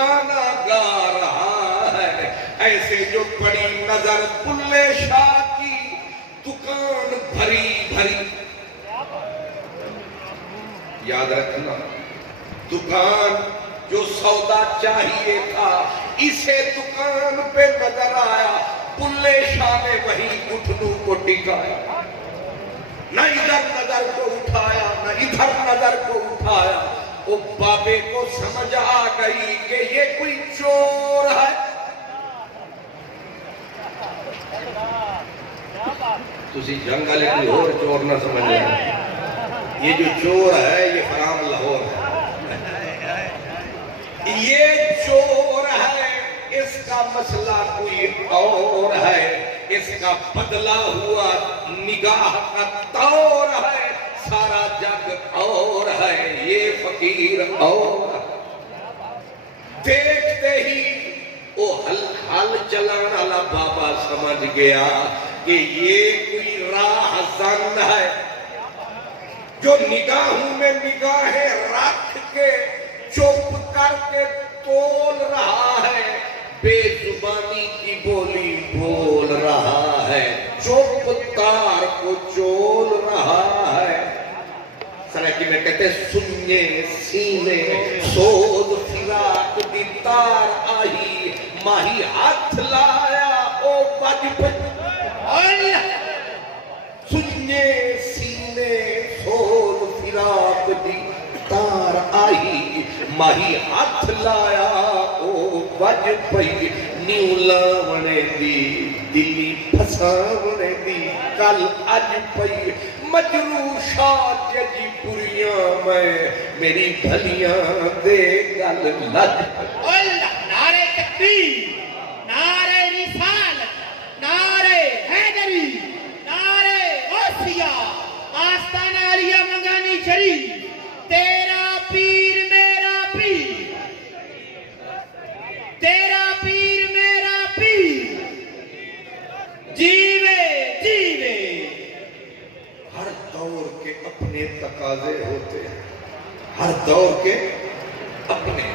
گانا گا رہا ہے، ایسے جو پڑی نظر بلے شاہ کی دکان بھری بھری. یاد رکھنا دکان جو سودا چاہیے تھا اسے دکان پہ نظر آیا، بلے شاہ نے وہی گھٹنوں کو ٹکایا، نہ ادھر نظر کو اٹھایا نہ ادھر نظر کو اٹھایا. وہ بابے کو سمجھ آ گئی کہ یہ کوئی چور ہے. تسی جنگل کوئی اور چور نہ سمجھ لیں، یہ جو چور ہے یہ فرام لاہور ہے، یہ چور ہے، اس کا مسئلہ کوئی اور ہے، اس کا بدلہ ہوا نگاہ کا طور ہے، سارا جگ اور ہے، یہ فقیر اور ہے. دیکھتے ہی وہ حل چلانا والا بابا سمجھ گیا کہ یہ کوئی راہ زن ہے جو نگاہوں میں نگاہیں رکھ کے چپ کر کے تول رہا ہے، بے زبانی کی بولی بول رہا ہے، چپ تار کو چول رہا ہے. سرکی میں کہتے سننے سینے سود فراق دی تار آئی، ماہی ہاتھ لایا او بج بج. سننے سینے سود فراق دی تار آئی، ماہی ہاتھ لایا او بج پئی. نیو لاونے دی دلی پھساونے دی کل اج پئی، مجروشات جی پوریاں میں میری بھلیاں دے گل لج. نعرہ تکبیر، نعرہ رسالت، نعرہ حیدری، نعرہ غوثیہ، آستانہ علیہ منگانی شریف. تیرا پیر میرا پیر، تیرا پیر میرا پیر، جیوے جیوے. ہر دور کے اپنے تقاضے ہوتے ہیں، ہر دور کے اپنے.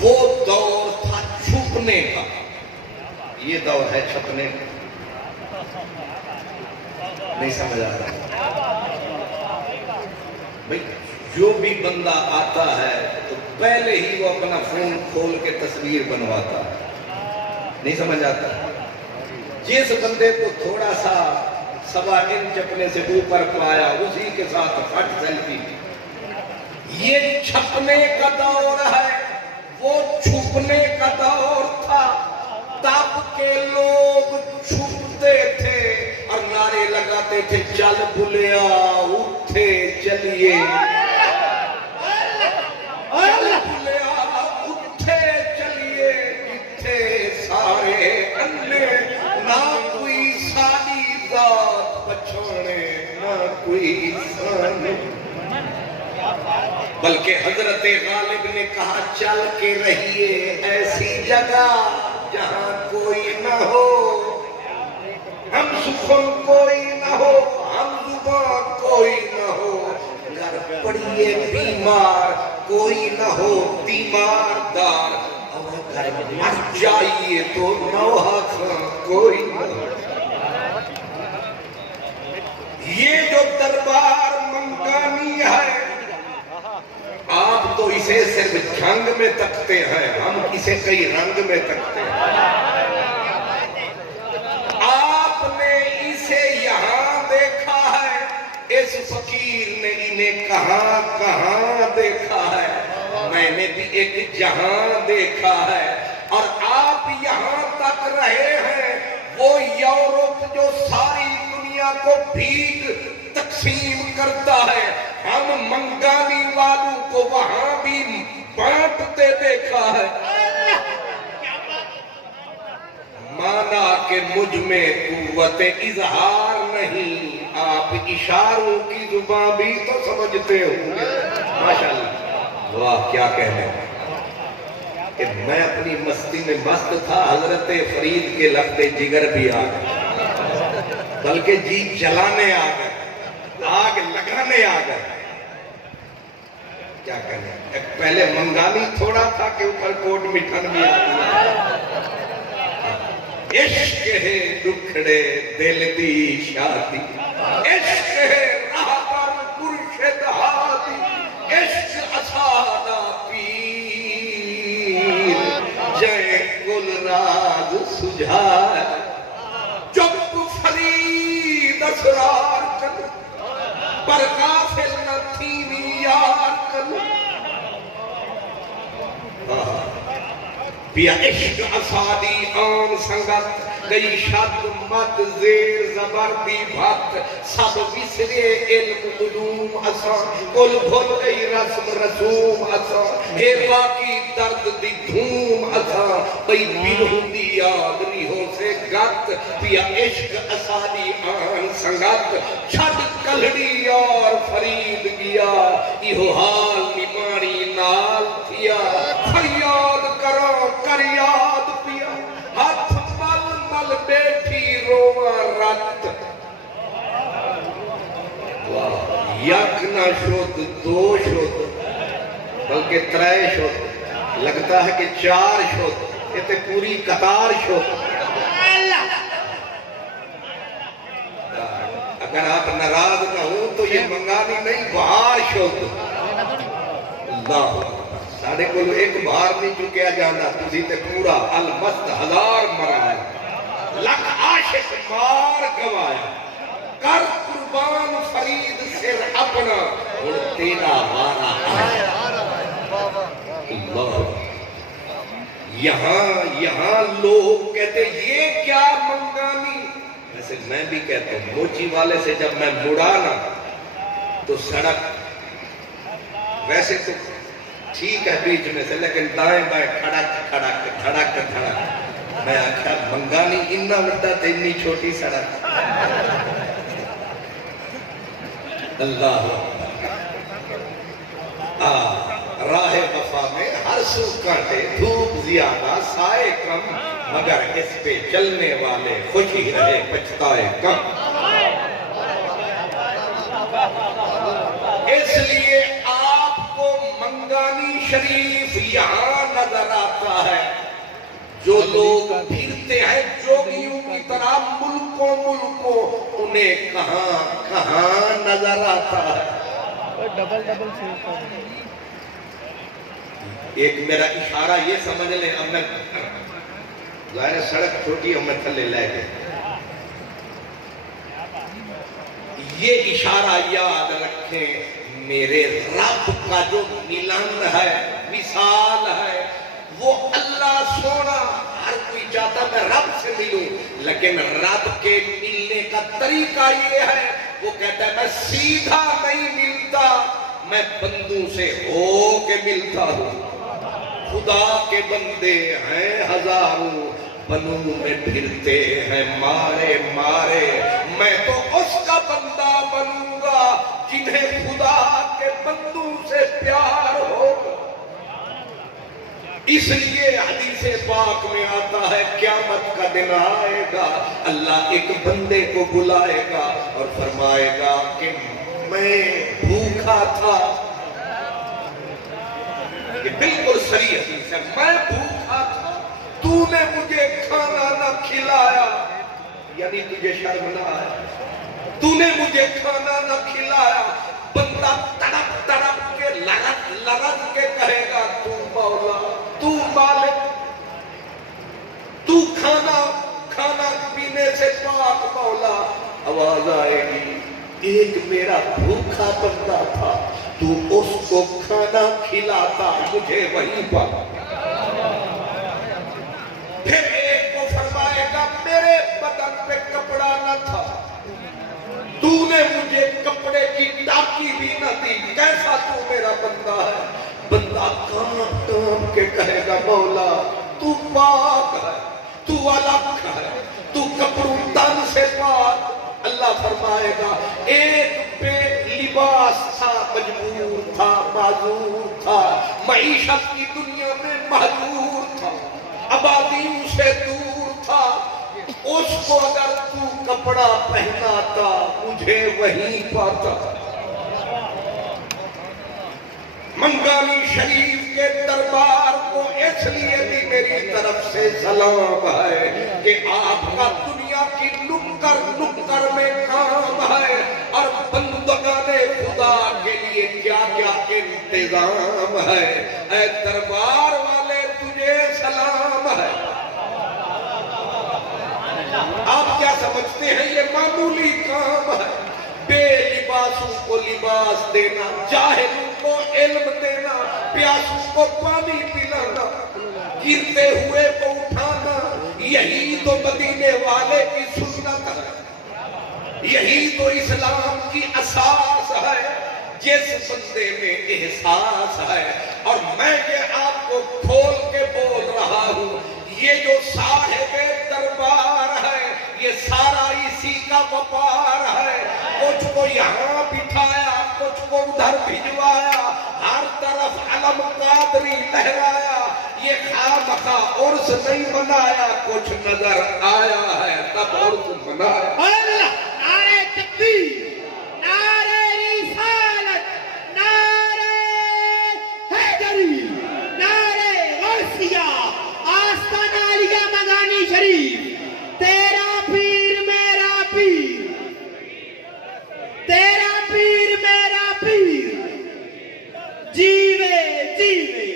وہ دور تھا چھپنے کا، یہ دور ہے چھپنے کا. نہیں سمجھ آ رہا بھئی؟ جو بھی بندہ آتا ہے تو پہلے ہی وہ اپنا فون کھول کے تصویر بنواتا ہے. نہیں سمجھ آتا؟ جس بندے کو تھوڑا سا 1.25 انچ اپنے سے اوپر پایا اسی کے ساتھ پھٹ سیلفی. یہ چھپنے کا دور ہے، وہ چھپنے کا دور تھا. تب کے لوگ چھپتے تھے اور نعرے لگاتے تھے، چل بلیا اٹھے چلیے، چل بلیا اٹھے چلیے، جتھے سارے انے، نہ کوئی ساری ذات پچھانے نہ کوئی سانے. بلکہ حضرت غالب نے کہا چل کے رہیے ایسی جگہ جہاں کوئی نہ ہو، ہم سخن کوئی نہ ہو، ہم زبان کوئی نہ ہو، گھر پڑیے بیمار کوئی نہ ہو تیمار دار، اور گھر مر جائیے تو نوحہ خان کوئی نہ ہو. یہ جو دربار منگانی ہے، آپ تو اسے صرف جھنگ میں تکتے ہیں، ہم اسے کئی رنگ میں تکتے ہیں. آپ نے اسے یہاں دیکھا ہے، اس فقیر نے انہیں کہاں کہاں دیکھا ہے. میں نے بھی ایک جہاں دیکھا ہے، اور آپ یہاں تک رہے ہیں. وہ یورپ جو ساری دنیا کو بھیگ تقسیم کرتا ہے، ہم منگانی والوں کو وہاں بھی بانٹتے دیکھا ہے. مانا کہ مجھ میں قوت اظہار نہیں، آپ اشاروں کی زبان بھی تو سمجھتے ہوں گے. ماشاءاللہ، واہ کیا کہنے. کہ میں اپنی مستی میں مست تھا، حضرت فرید کے لفظ جگر بھی آ گئے، بلکہ جی چلانے آ گئے، آگ لگانے آ گئے. کیا کہنے پہلے منگانی تھوڑا تھا کہ اوپر کوٹ مٹھن بھی آتی ہے۔ عشق ہے دکھڑے دل دی شادی، عشق ہے راہ پر مرشد ہادی، عشق اسانا پیر جائے گل راز سجھائے، چپ فرید اسرار کر پر غافل نہ تھی یار کر۔ پیا عشق اسادی آن سنگت، گئی شد مد زیر زبر دی بھت، سب وسرے علم علوم اساں، کل بھول گئی رسم رسوم اساں، اے باقی درد دی دھوم اساں، بئی بلہم دی یاد نہیں ہو سے گت۔ پیا عشق اسادی آن سنگت، چھڑ کلڑی اور فرید گیا، ایہو حال نیماری نال تھیا، فریاد کرو کر یاد پیا، ہاتھ مل مل بیٹھی رواں رت۔ یک نہ شد دو شد بلکہ ترے شد، لگتا ہے کہ چار شد، یہ تے پوری قطار شد۔ اگر آپ ناراض نہ ہوں تو یہ منگانی نہیں بہار شد۔ اللہ ساڑھے کو ایک بہار نہیں چکیا جانا، تُسی تے پورا المست ہزار مرایا، لکھ عاشق مار گوایا، کر قربان فرید سر اپنا، اور تیرا وارا آیا۔ اللہ یہاں لوگ کہتے یہ کیا منگانی، ویسے میں بھی کہتا ہوں موچی والے سے جب میں مڑا نا تو سڑک ویسے تو ٹھیک ہے بیچ میں سے، لیکن دائیں بائیں کھڑک کھڑک کھڑک کھڑک، میں آکھا منگانی انہا وڈا تے اتنی چھوٹی سڑک۔ اللہ راہ وفا میں ہر سو کانٹے، دھوپ زیادہ سائے کم، مگر اس پہ چلنے والے خوشی رہے پچھتائے کم۔ اس لیے آپ کو منگانی شریف یہاں نظر آتا ہے، جو لوگ پھرتے ہیں جوگیوں کی طرح ملکوں ملکوں، انہیں کہاں کہاں نظر آتا ہے۔ Double double save. ایک میرا اشارہ یہ سمجھ لیں، اب میں ظاہر سڑک چھوٹی ہم میں تھلے لے گئے، یہ اشارہ یاد رکھیں، میرے رب کا جو ملن ہے، مثال ہے، وہ اللہ سونا، ہر کوئی چاہتا میں رب سے ملوں، لیکن رب کے ملنے کا طریقہ یہ ہے، وہ کہتا ہے میں سیدھا نہیں ملتا، میں بندوں سے ہو کے ملتا ہوں۔ خدا کے بندے ہیں ہزاروں، بنوں میں پھرتے ہیں مارے مارے، میں تو اس کا بندہ بنوں گا جنہیں خدا کے بندوں سے پیار ہوگا۔ اس لیے حدیث پاک میں آتا ہے قیامت کا دن آئے گا، اللہ ایک بندے کو بلائے گا اور فرمائے گا کہ میں بھوکا تھا، یہ بالکل صحیح حدیث ہے، میں بھوکا تھا، تو نے مجھے کھانا نہ کھلایا، یعنی تجھے شرم نہ آیا، تو نے مجھے کھانا نہ کھلایا، بندہ تڑپ تڑپ کے لرز کے کہے گا تو مولا، تو مالک، تو کھانا پینے سے پاک مولا۔ آواز آئے گی ایک میرا بھوکا بندہ تھا، تو اس کو کھانا کھلاتا مجھے وہیں پر۔ پھر ایک کو فرمائے گا میرے بدن پہ کپڑا نہ تھا، تو نے مجھے کپڑے کی ٹاکی بھی نہ دی، کیسا تو میرا بندہ ہے؟ بندہ کام کے کہے گا مولا تو پاک ہے، تو الگ ہے، تو کپڑوں تن سے پاک۔ اللہ فرمائے گا ایک بے لباس تھا، مجبور تھا، معذور تھا، معیشت کی دنیا میں محدود تھا، آبادیوں سے دور تھا، اس کو اگر تو کپڑا پہناتا مجھے وہیں پاتا۔ منگانی شریف کے دربار کو اس لیے بھی میری طرف سے سلام ہے کہ آپ کا دنیا کی نکر نکر میں کام ہے اور بندگان خدا کے لیے کیا کیا انتظام ہے. اے دربار والے تجھے سلام ہے. آپ کیا سمجھتے ہیں یہ معمولی کام ہے؟ بے لباسوں کو لباس دینا، جاہلوں کو علم دینا، پیاسوں کو پانی پلانا، گرتے ہوئے کو اٹھانا، یہی تو مدینے والے کی سنت ہے، یہی تو اسلام کی اساس ہے. جس بندے میں احساس ہے، اور میں یہ آپ کو کھول کے بول رہا ہوں، یہ جو صاحب دربار ہے یہ سارا اسی کا وپار ہے. کچھ کو یہاں بٹھایا، کچھ کو ادھر بھجوایا، ہر طرف علم قادری لہرایا. یہ خامخواہ عرس نہیں منایا، کچھ نظر آیا ہے تب عرس منایا. اللہ نعرہ تکبیر، نعرہ رسالت، نعرہ حیدری، نعرہ غوثیہ، آستانہ علیہ مدانی شریف. تیرا پیر میرا پیر، تیرا پیر میرا پیر، جیوے جیوے.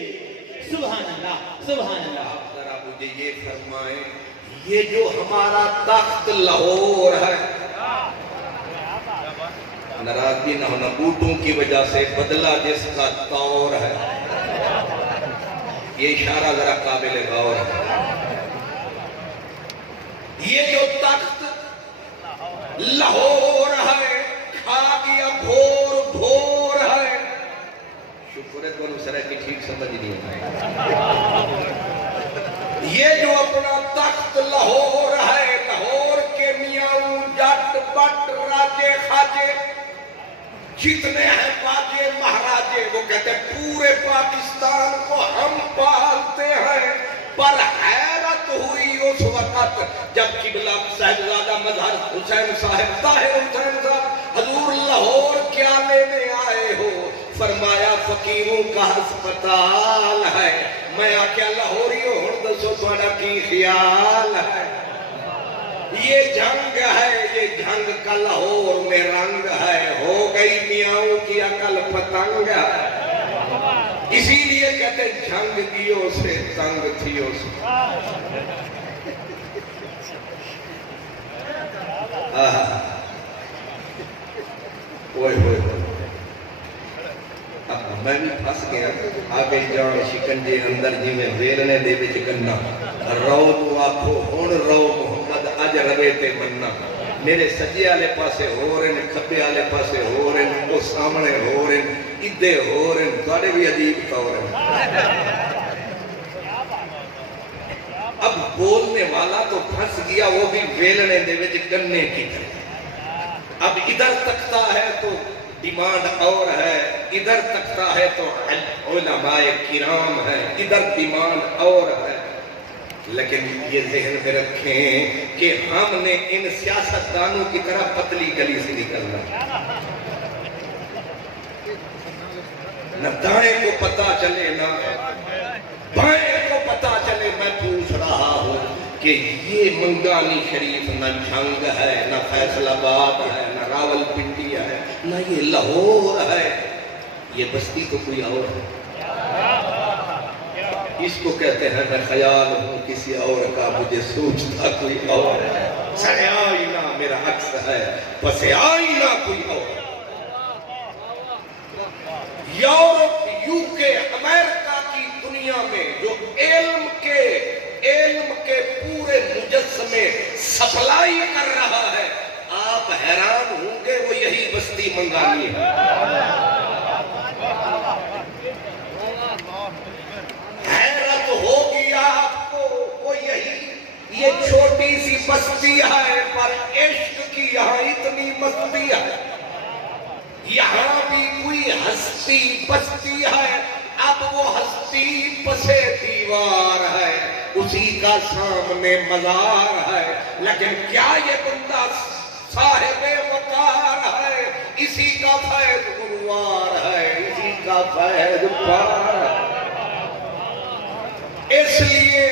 سبحان اللہ سبحان اللہ. آپ ذرا مجھے یہ فرمائیں، یہ جو ہمارا تخت لاہور ہے، ناراضگی نہ ہونا، بوٹوں کی وجہ سے بدلا جس کا طور ہے، یہ اشارہ ذرا قابل غور ہے. یہ جو تخت لاہور ہے، کھا گیا بھور بھور ہے. شکر ہے کون سرے کی ٹھیک سمجھ نہیں آئی. یہ جو اپنا تخت لاہور ہے، لاہور کے میاں جٹ بٹ راجے خاجے جتنے ہیں باجے مہاراجے، وہ کہتے ہیں پورے پاکستان کو ہم پالتے ہیں. پر حیرت ہوئی اس وقت جب قبلہ صاحبزادہ مظہر حسین صاحب، طاہر حسین صاحب، حضور لاہور کیا لینے آئے ہو؟ فرمایا فقیروں کا ہسپتال ہے. میں آکیا لاہوری ہوں دسو تھوڑا کی خیال ہے. یہ جنگ ہے، یہ جنگ کا لاہور میں رنگ ہے، ہو گئی میاؤں کی عقل پتنگ ہے. اسی لیے کہتے ہیں جنگ دیو سے تنگ تھیو سے. اوئے ہوئے میں بھی پھنس گیا. آگے جان شکنجے اندر جی میں ویلنے دے وچ گنا، رو تو آکھو ہن رو محمد اج روے تے مننا. میرے سجے والے پاسے ہو رہے ہیں، کھبے والے پاسے ہو رہے ہیں، وہ سامنے ہو رہے ہیں، ادھے ہو رہے ہیں. تھوڑے بھی عجیب طور ہیں. اب بولنے والا تو پھنس گیا، وہ بھی ویلنے دے وچ گنے کی طرح. اب ادھر تکتا ہے تو ڈیمانڈ اور ہے، ادھر تکتا ہے تو علماء کرام ہے، ادھر ڈیمانڈ اور ہے. لیکن یہ ذہن میں رکھیں کہ ہم نے ان سیاستدانوں کی طرح پتلی گلی سے نکلنا. نہ دائیں کو پتا چلے نہ بائیں کو پتا چلے. میں پوچھ رہا ہوں کہ یہ منگانی شریف نہ جھنگ ہے، نہ فیصل آباد ہے، نہ راول پنڈی ہے، نہ یہ لاہور ہے. یہ بستی تو کوئی اور ہے. اس کو کہتے ہیں میں خیال ہوں کسی اور کا، مجھے سوچتا کوئی اور ہے. سر آئینہ میرا عکس ہے، بس آئینہ کوئی اور. یورپ، یوکے، امریکہ کی دنیا میں جو علم کے پورے مجسمے سپلائی کر رہا ہے، آپ حیران ہوں گے وہ یہی بستی منگانی ہے. حیرت ہوگی آپ کو، وہ یہی یہ چھوٹی سی بستی ہے پر عشق کی یہاں اتنی مستی ہے. یہاں بھی کوئی ہستی بستی ہے. اب وہ ہستی پسے دیوار ہے، اسی کا سامنے مزار ہے. لیکن کیا یہ بندہ صاحب وقار ہے؟ اسی کا فیض گروار ہے، اسی کا فیض پا. اس لیے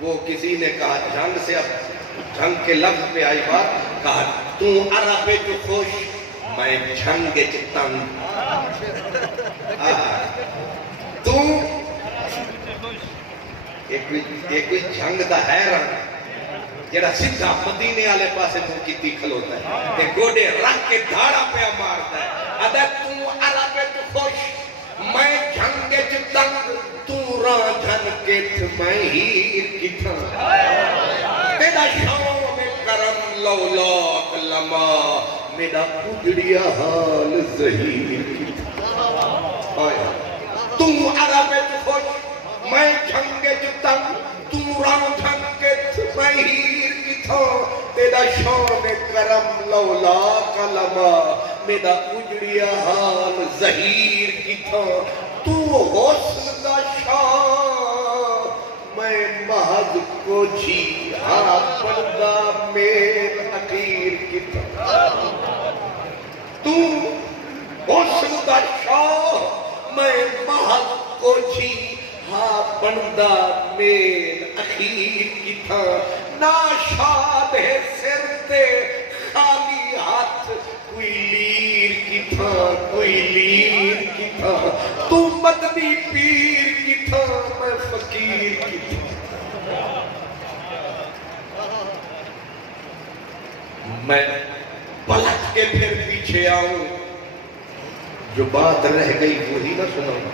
وہ کسی نے کہا جنگ سے، اب جنگ کے لفظ پہ آئی بات، کہا تو عرب جو خوش میں جنگ چ تنگ. تو ایک کوئی جنگ دا ہے رنگ جڑا سیدھا مدینے والے پاسے تو کیتی کھلوتا ہے تے گوڑے رکھ کے دھاڑا پہ مارتا ہے. ادا تو عرب جو خوش میں جنگ چ تنگ، تو راں جھن کے میں ہیر کی تھا. تیرا شام کرم لولاک لما میرا اجڑیا حال زہیر کی تھا. تو عرب جو خوش میں جنگ چ تنگ، تو راں جھن کے میں ہیر کی تھا. تیرا شام کرم لولاک لما میرا اجڑیا حال زہیر کی تھا. تو حسن دا شاہ میں محض کو جھی ہاں پردہ میل اخیر کی تھا. تو حسن دا شاہ میں محض کو جھی ہاں پردہ میل اخیر کی تھا. ناشاد ہے سر تے خالی ہاتھ کوئی لیر کی تھا، کوئی لیر کی تھا. تو مدنی پیر کی تھا، میں فقیر کی تھا. میں پلٹ کے پھر پیچھے آؤں، جو بات رہ گئی وہی نہ سناؤں.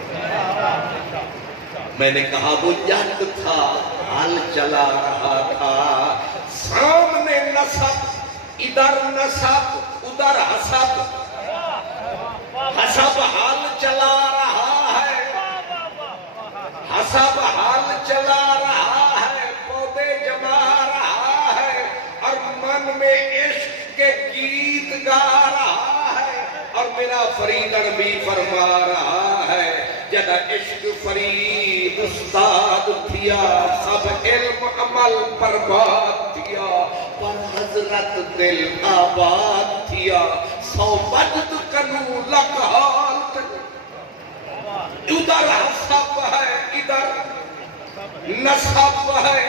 میں نے کہا وہ جنگ تھا، حال چلا رہا تھا، سامنے نسب ادھر نسب ادھر حسب، حسب حال چلا رہا ہے، حسب حال چلا رہا ہے، پودے جما رہا ہے، اور من میں عشق کے گیت گا رہا ہے. اور میرا فریدن بھی فرما رہا ہے جدا عشق فرید استاد تھیا، سب علم عمل برباد تھیا، پر حضرت دل آباد تھیا. سو مجد کنو لکھال کنو. ادھر حسب ہے ادھر نسب ہے.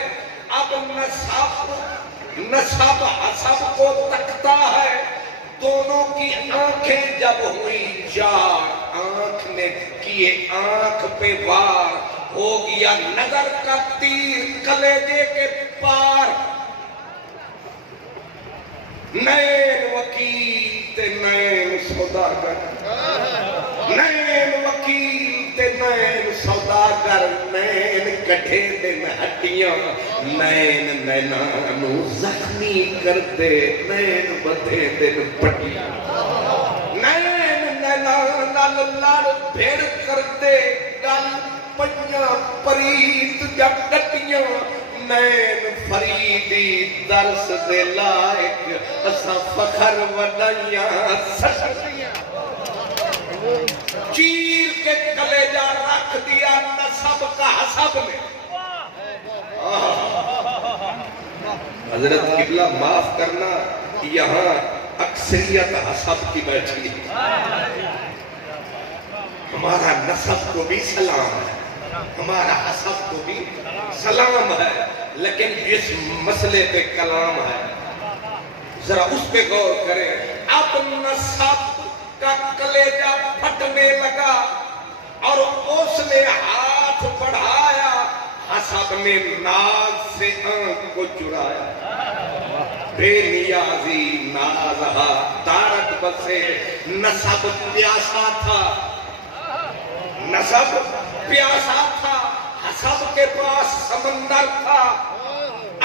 اب نسب حسب کو تکتا ہے. دونوں کی آنکھیں جب ہوئی چار، آنکھ نے کیے آنکھ پہ وار، ہو گیا نظر کا تیر کلیجے کے پار. نین وکیل تے نین سوداگر، نین وکیل تے نین سوداگر، نین کٹھے دن ہٹیاں، نین نینانو زخمی کر دے، نین بدھے دن پٹیاں. نین نینان لڑ بھیڑ کر دے، گل پنیاں پریت جب ڈٹیاں. نین فریدی درس دے لائق اسا فخر ودائیاں سشتیاں. چیر کے کلیجہ رکھ دیا نسب کا حسب نے. حضرت قبلہ معاف کرنا، یہاں اکثریت حسب کی بیٹھی ہے. ہمارا نسب کو بھی سلام ہے، ہمارا حسب کو بھی سلام ہے، لیکن جس مسئلے پہ کلام ہے ذرا اس پہ غور کریں. اب نسب کا کلیجہ پھٹنے لگا اور اس نے ہاتھ بڑھایا، حسب نے ناز سے آنکھ کو چرایا. بے نیازی نازہا دارت بسے. نسب پیاسا تھا، نسب پیاسا تھا، حسب کے پاس سمندر تھا.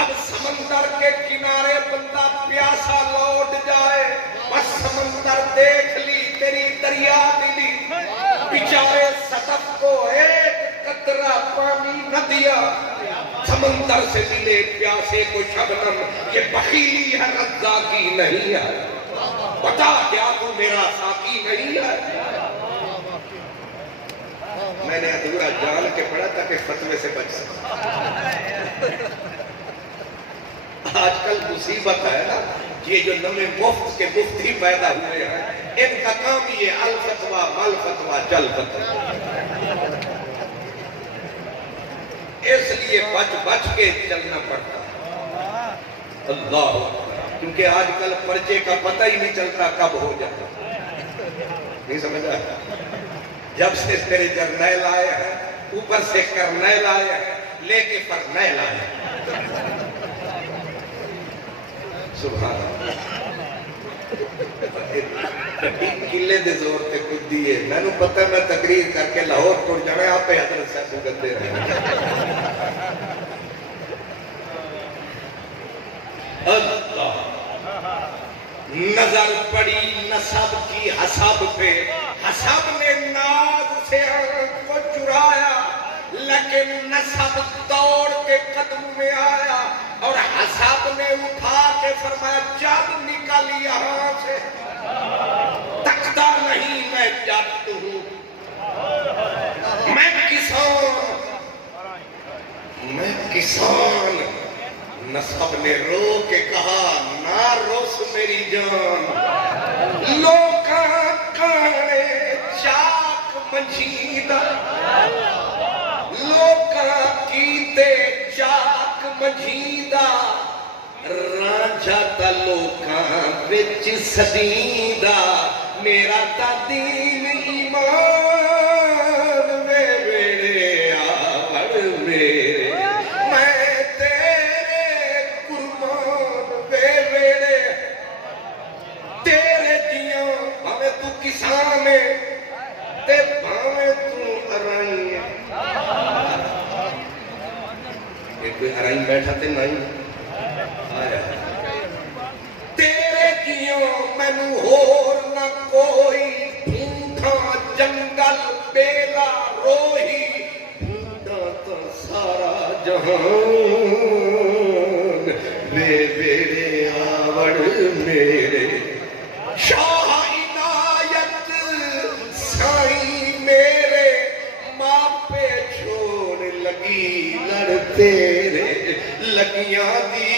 اب سمندر کے کنارے بندہ پیاسا لوٹ جائے، بس سمندر دیکھ لی تیری دریا دلی. بیچارے صدف کو ایک قطرہ پانی نہ دیا. سمندر سے ملے پیاسے کو شبنم، یہ بخیلی ہے رزاقی نہیں ہے. بتا کیا تو میرا ساقی نہیں ہے. میں نے ادھورا جان کے پڑھا تھا کہ فتوے سے بچ سکتا. آج کل مصیبت ہے نا، یہ جو نمے مفت کے مفتی پیدا ہوئے ہیں، ان کا کام یہ الفتوا مل فتوا چل فتوا، اس لیے بچ بچ کے چلنا پڑتا ہے۔ اللہ اکبر، کیونکہ آج کل پرچے کا پتہ ہی نہیں چلتا کب ہو جاتا، نہیں سمجھا؟ جب سے تیرے جرنیل آئے ہیں، اوپر سے کرنیل آئے ہیں، لے کے فرنیل آئے ہیں۔ سبحان اللہ، قلعے دے زور تے کچھ دیئے، میں نے پتہ میں تقریر کر کے لاہور ٹوڑ جانا ہے، آپ پہ حضرت صاحب کو گندے رہے ہیں۔ اللہ، نظر پڑی نسب کی حسب پہ، حسب نے ناز سے آنکھ کو چرایا، لیکن نسب دوڑ کے قدم میں آیا، اور حسب نے اٹھا کے فرمایا جب نکل یہاں سے، تکتا نہیں میں جب ہوں، میں کسان۔ نسب نے رو کے کہا نہ روس میری جان، لوکاں کانے چاک منجیدہ، لوکاں کیتے چاک منجیدہ، رانجھا تا لوکاں وچ سدیدہ، میرا تا دین ایمان وے ویڑے آوڑ میرے، میں تیرے قربان وے ویڑے، تیرے جیاں بھاوے تو کسان ہے تے بھاوے تو ارائی ہے۔ یہ کوئی ارائی بیٹھا تے نہیں آیا، تیرے جیوں میں نو ہور نہ کوئی، ڈھونڈا جنگل بیلا روہی، ڈھونڈا تو سارا جہان وے ویڑے آوڑ میرے، شاہ عنایت سائیں میرے، ماں پہ چھوڑ لگی لڑ تیرے، لگیاں دی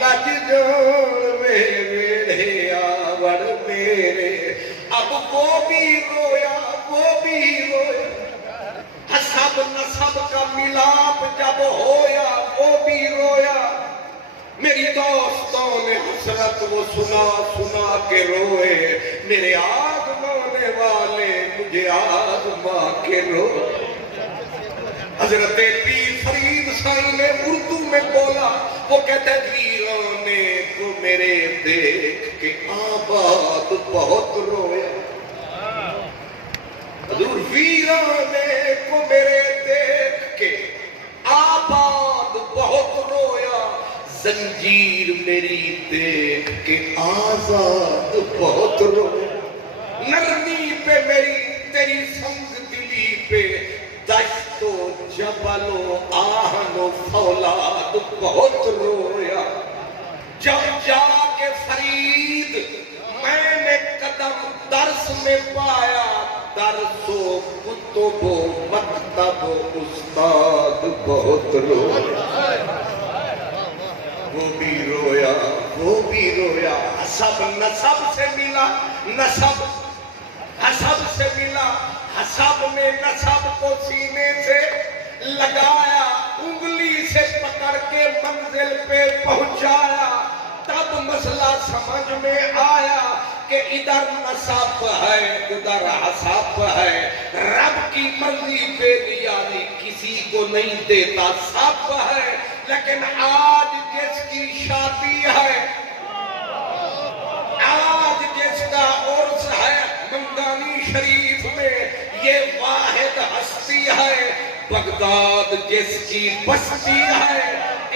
لج جان وے ویڑے آوڑ میرے، اب وہ بھی رویا وہ بھی رویا، حسب نسب کا ملاپ جب ہویا وہ بھی رویا، میری دوستوں نے حسرت وہ سنا سنا کے روئے، میرے آزمانے والے مجھے آزما کے روئے۔ حضرت پیر فرید سائی نے اردو میں بولا، وہ کہتے ویرانے کو میرے دیکھ کے آباد بہت رویا، حضور ویرانے کو میرے دیکھ کے آباد بہت رویا، زنجیر میری دیکھ کے آزاد بہت رویا، نرمی پہ میری تیری سنگ دلی پہ، دشت و جبل و آہن و فولاد بہت رویا، جب جا کے فرید میں نے قدم درس میں پایا، درس و کتب و مکتب و استاد بہت رویا، وہ بھی رویا وہ بھی رویا، حسب نسب سے ملا، نسب حسب سے ملا، حسب نے نسب کو سینے سے لگایا، انگلی سے پکڑ کے منزل پہ پہنچایا، تب مسئلہ سمجھ میں آیا کہ ادھر نسب ہے ادھر حسب ہے، رب کی مرضی پہ یعنی کسی کو نہیں دیتا سب ہے، لیکن آج جس کی شادی ہے، آج جس کا عرس ہے منگانی شریف میں، یہ واحد ہستی ہے، بغداد جس کی بستی ہے،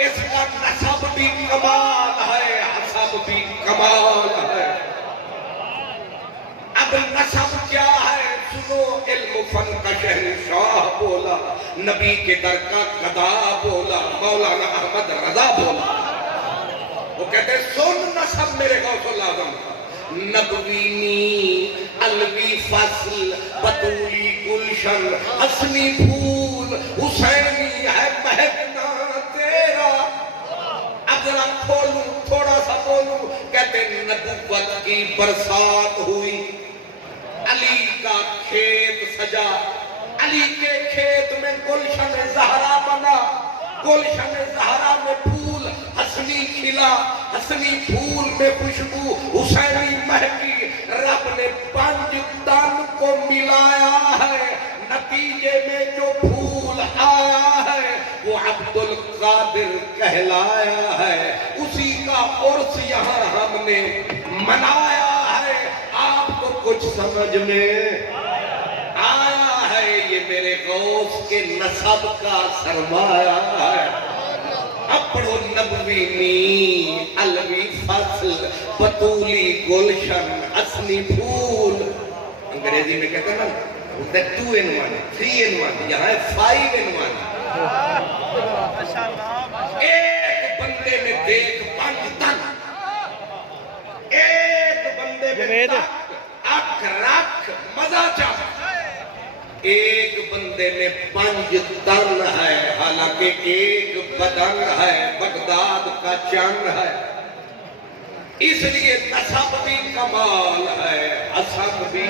اس کا نسب بھی کمال ہے حسب بھی کمال ہے۔ اب نسب کیا ہے سنو، علم فن کا شہنشاہ بولا، نبی کے در کا گدا بولا، مولانا احمد رضا بولا، وہ کہتے ہیں سن نسب میرے غوث العظم کا، نبوینی علوی فصل بطولی گلشن، حسنی پھول حسینی ہے مہکنا تیرا، اب ذرا کھولوں تھوڑا سا بولوں، کہتے نبوت کی برسات ہوئی، علی کا کھیت سجا، علی کے کھیت میں گلشن زہرا بنا، گلشن زہرا میں پھول حسنی کھلا، حسنی پھول میں خوشبو حسینی مہکی، رب نے 5 تن کو ملایا ہے، نتیجے میں جو پھول آیا ہے وہ عبد القادر کہلایا ہے، اسی کا عرس یہاں ہم نے منایا ہے، آپ کو کچھ سمجھ میں آیا ہے؟ یہ میرے غوث کے نسب کا سرمایہ ہے۔ اب پڑھو نبوی نیم علوی فصل بطولی گلشن حسنی پھول، انگریزی میں کہتے ہیں نا 2 in 1 3 in 1، یہاں ہے 5 in 1۔ ایک بندے میں دیکھ 5 تن، ایک بندے میں تک اکھ رکھ مزہ چاہ، ایک بندے میں 5 تن ہے، حالانکہ ایک بدن ہے، بغداد کا چند ہے، اس لیے نسب بھی کمال ہے، حسب بھی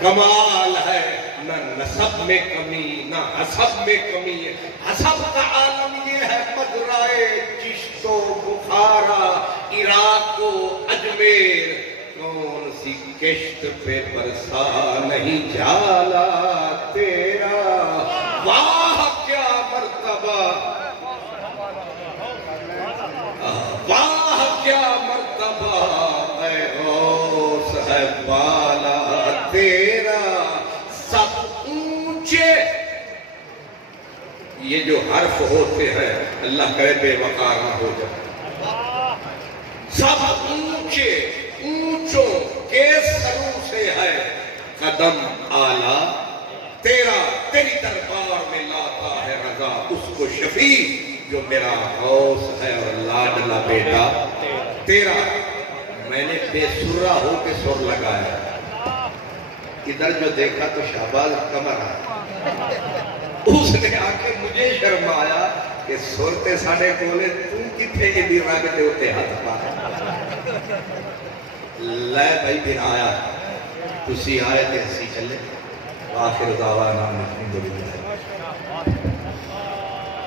کمال ہے، نہ نسب میں کمی نہ حسب میں کمی ہے۔ حسب کا عالم یہ ہے مدرائے چشت و بخارا، عراق و اجمیر، کون سی کشت پہ برسا نہیں جالا تیرا، واہ کیا مرتبہ، واہ کیا مرتبہ اے غوث ہے بالا تیرا، سب اونچے۔ یہ جو حرف ہوتے ہیں اللہ کرے بے وقار نہ ہو جائے، سب اونچے، اونچوں کے سروں سے ہے قدم آلہ تیرا، تیری دربار میں لاتا ہے رضا اس کو شفیع جو میرا غوث ہے اور لاڈلا بیٹا تیرا۔ میں نے بے سرہ ہو کے سر لگایا، ادھر جو دیکھا تو شہباز کمر آیا، اس نے آ کے مجھے شرمایا کہ سرتے ساڑھے کولے تم کتنے کے بھی راگے دے ہوتے ہاتھ پایا، لے بھائی پھر آیا، تسی آئے تھے ہسی چلے، آخر دعوانا الحمدللہ۔